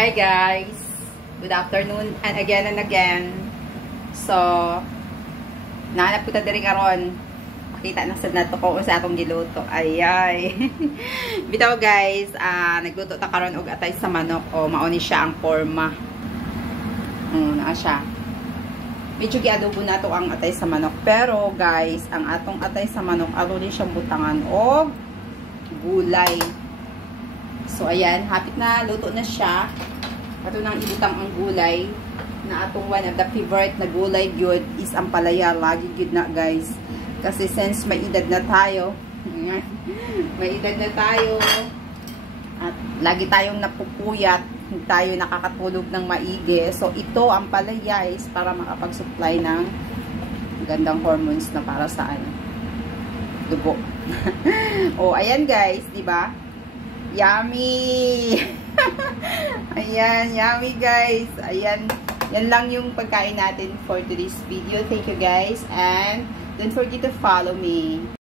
Hi guys! Good afternoon and again. So, nahanap ko ta diri karon. Makita na sad nato ko sa akong giluto. Ayay. Bitaw guys, nagluto ta karon og atay sa manok o mao ni siya ang forma. Naa siya. Medyo giadobo nato ang atay sa manok, pero guys, ang atong atay sa manok aro din siyang butangan og gulay. So, ayan, hapit na, luto na siya. Ato nang ibutang ang gulay na atong one of the favorite na gulay gyud is ang palaya. Lagi gyud na guys. Kasi since may edad na tayo, may edad na tayo, at lagi tayong napupuyat, hindi tayo nakakatulog ng maigi. So, ito ang palaya is para makapag-supply ng gandang hormones na para sa dugo. Oh, ayan guys, di ba? Yummy! Ayan, yummy guys. Ayan, yan lang yung pagkain natin for today's video. Thank you guys and don't forget to follow me.